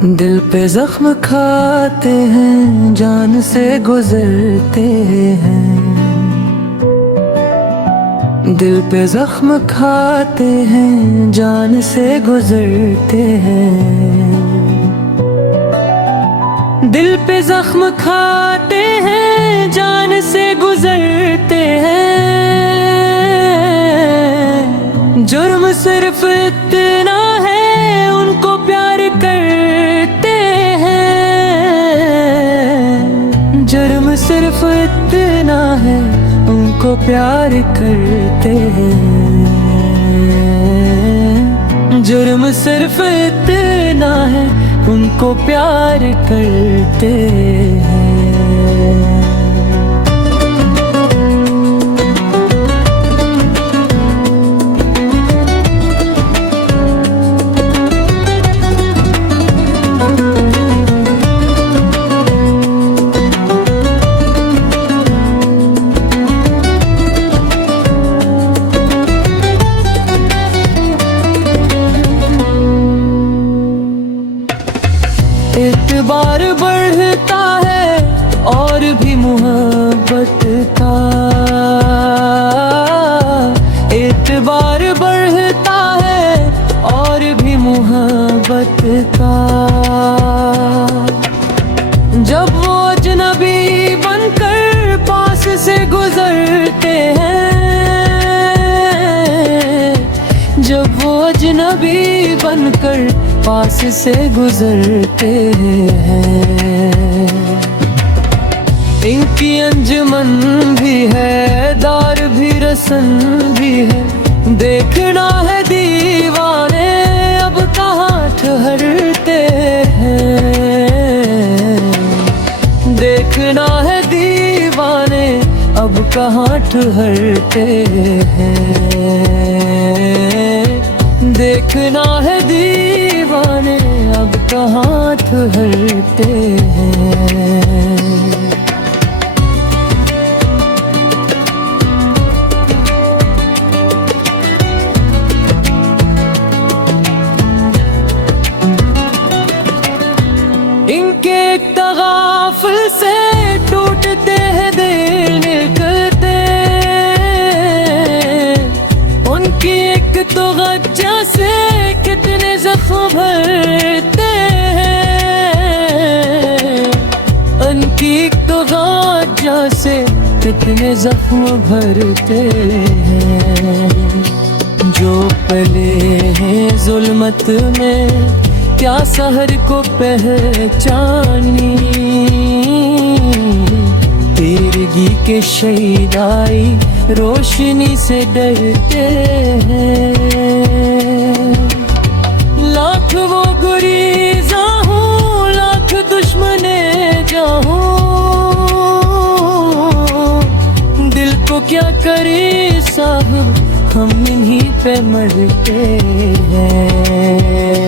दिल पे जख्म खाते हैं, जान से गुजरते हैं। दिल पे जख्म खाते हैं, जान से गुजरते हैं। दिल पे जख्म खाते हैं, जान से गुजरते हैं। जुर्म सिर्फ इतना है, उनको प्यार करते हैं। जुर्म सिर्फ इतना है, उनको प्यार करते हैं। जुर्म सिर्फ इतना है, उनको प्यार करते हैं। इतबार बढ़ता है और भी मोहब्बत का। इतबार बढ़ता है और भी मोहब्बत का। जब वो अजनबी बनकर पास से गुजरते हैं। जब वो अजनबी बनकर पास से गुजरते हैं। इनकी अंजुमन भी है, दार भी रसन भी है। देखना है दीवाने अब कहाँ ठहरते हैं। देखना है दीवाने अब कहाँ ठहरते हैं। देखना है दीवाने अब कहाँ ठहरते हैं। इनके एक तगाफुल से टूटते हैं दिल निकलते। उनकी एक तो गज्जा से कितने जख्म भरते हैं। उनकी एक तो गज्जा से कितने जख्म भरते हैं। जो पले हैं जुल्मत में, क्या सहर को पहचानी। तेरगी के शहीदाई रोशनी से डरते हैं। लाख वो गुरीज़ा हूँ, लाख दुश्मने जाऊँ। दिल को क्या करे साहब, हम इन्हीं पे मरते हैं।